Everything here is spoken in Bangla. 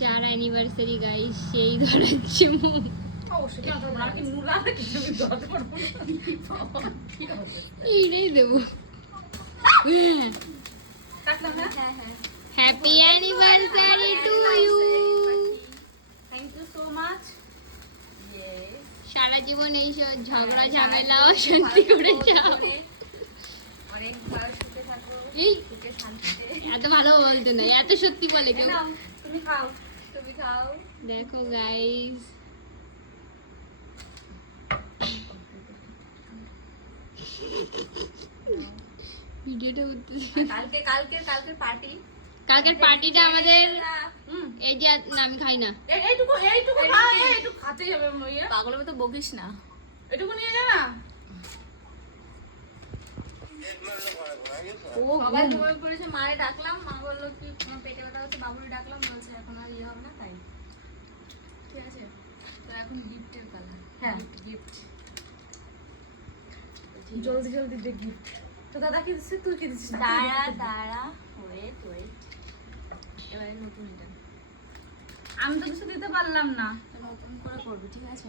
যার অ্যানিভার্সারি গাইস সেই ধরাচ্ছে মুখ। অবশ্যই না, তোর কি নুরা নাকি আমি ধরতে পারবো না। কি হবে? এইটাই দেবো। কাটলাম না? হ্যাঁ হ্যাঁ happy anniversary to you. Thank you so much. সারা জীবন এই সব ঝগড়া ঝামেলা অশান্তি করে যাও। অনেক ভালো সুখে থাকো, এই সুখে শান্তিতে। এত ভালো বলতে না, এত সত্যি বলে কেউ। নাও, তুমি খাও। তুমি খাও। দেখো গাইস, ভিডিওটা উঠতেছে। কালকের পার্টি। কালকের পার্টিটা আমাদের হুম, এই যে না, আমি খাই না। এইটুকু খা, এইটুকু খাতেই হবে ইয়ে। পাগলের মতো বকিস না। এইটুকু নিয়ে যা না। সবাই ঘুমিয়ে পড়েছে, মারে ডাকলাম, মা বললো কি তোমার পেটে ব্যথা হচ্ছে, বাবুরে ডাকলাম, বলছে এখন আর ইয়ে হবে না, তাই ঠিক আছে। তো এখন গিফটের পালা। হ্যাঁ। গিফট জলদি জলদি দে গিফট। তো দাদা কি দিচ্ছে, তুই কি দিচ্ছিস? দাঁড়া ওয়েট এবারে নতুন এটা আমি তো কিছু দিতে পারলাম না। নতুন করে করবি, ঠিক আছে।